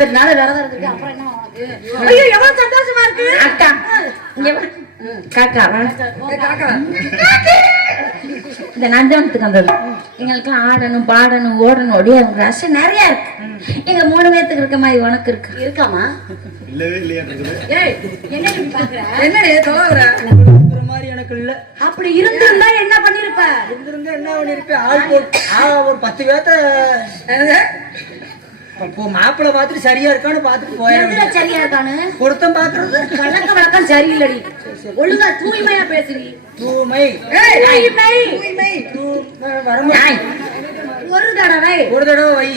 58 நாள் விரதம் இருக்கு. அப்புறம் என்ன உனக்கு? ஐயோ எவ்வளவு சந்தோஷமா இருக்கு அக்கா. இங்க வா காக்கா. இந்த நந்தவனத்துக்கு வந்தது எங்களுக்கு ஆடணும் பாடணும் ஓடணும் ஒடிய ரச நிறைய இருக்கு. எங்க 3 பேத்துக்கு இருக்க மாதிரி உனக்கு இருக்கு இருக்காமா? இல்லவே இல்லையா? என்ன பாக்குற? என்னடே தோவற மாதிரி எனக்கு இல்ல. அப்படி இருந்திருந்தா என்ன பண்ணிருப்ப? இருந்திருந்தா என்ன பண்ணிருப்ப? ஒரு 10 பேத்த அப்போ மாப்பிள்ள பாத்துட்டு சரியா இருக்கான்னு பாத்துட்டு போயிடுற. சரியா இருக்கானு பொருத்தம் பாக்குறது கணக்க வழக்கம் சரியில்லடி. ஒழுங்கா தூய்மையா பேசுறீ. தூய்மை ஒரு தடவை வை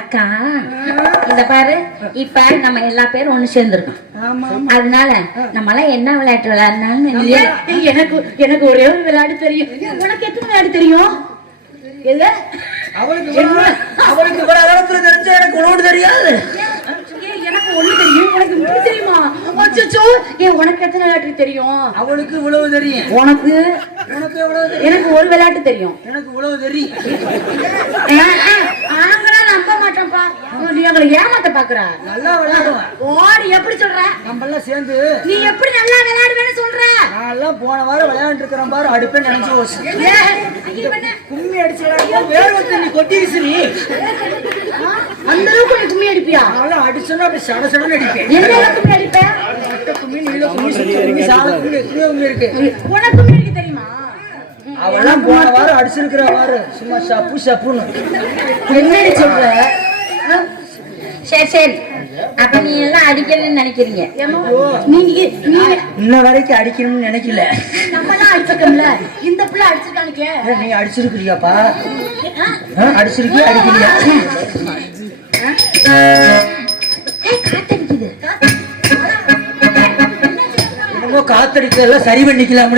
அக்கா. இந்த பாரு இப்ப நம்ம எல்லா பேரும் ஒண்ணு சேர்ந்துருக்கோம். அதனால நம்ம எல்லாம் என்ன விளையாட்டு விளையாடுனாலும் எனக்கு ஒரே ஒரு விளையாட்டு தெரியும். உனக்கு எத்தனை விளையாட்டு தெரியும்? அவளுக்கு எனக்கு ஒண்ணு தெரியாது. எனக்கு ஒண்ணு தெரியும். உனக்கு மூணு தெரியுமா? அச்சச்சோ உனக்கு எத்தனை விளையாட்டு தெரியும்? அவளுக்கு இவ்வளவு தெரியும். உனக்கு எனக்கு ஒரு விளையாட்டு தெரியும். எனக்கு இவ்வளவு தெரியும். ஆங்களா நம்ப மாட்டேன்ப்பா. நீ அவங்களை ஏமாத்த பாக்குற. நல்லா விளையாடுவேன். ஓடி எப்படி சொல்ற? நம்ம எல்லாம் சேர்ந்து நீ எப்படி நல்லா விளையாடுவேன்னு சொல்ற? நான் எல்லாம் போன வாரம் விளையாண்டு இருக்கிறேன் பாரு. அடுப்பே நினைச்சு போச்சு. கும்மி அடிச்சா வேற நீ கொட்டி விசிறி அந்த அளவுக்கு நீ கும்மி அடிப்பியா? அதெல்லாம் அடிச்சோன்னா அப்படி சட சடன்னு அடிப்பேன். என்ன கும்மி அடிப்பேன்? கும்மி நீல கும்மி சுத்தி சால கும்மி எத்தனையோ கும்மி இருக்கு. உனக்கு கும்மி அடிக்க தெரியுமா? அவெல்லாம் போன வாரம் அடிச்சிருக்கிற வாரு சும்மா சப்பு சப்புன்னு. என்னடி சொல்ற? சரி சரி அப்ப நீ எல்லாம் அடிக்கணும்னு நினைக்கிறீங்க. நீங்க இன்ன வரைக்கும் அடிக்கணும்னு நினைக்கல. நம்ம எல்லாம் அடிச்சிருக்கோம்ல. இந்த பிள்ளை அடிச்சிருக்கானுக்கே. நீ அடிச்சிருக்கிறியாப்பா? அடிச்சிருக்கியா அடிக்கலையா? காத்தடிக்குது. காத்தடிக்கிறதெல்லாம் சரி பண்ணிக்கலாம்.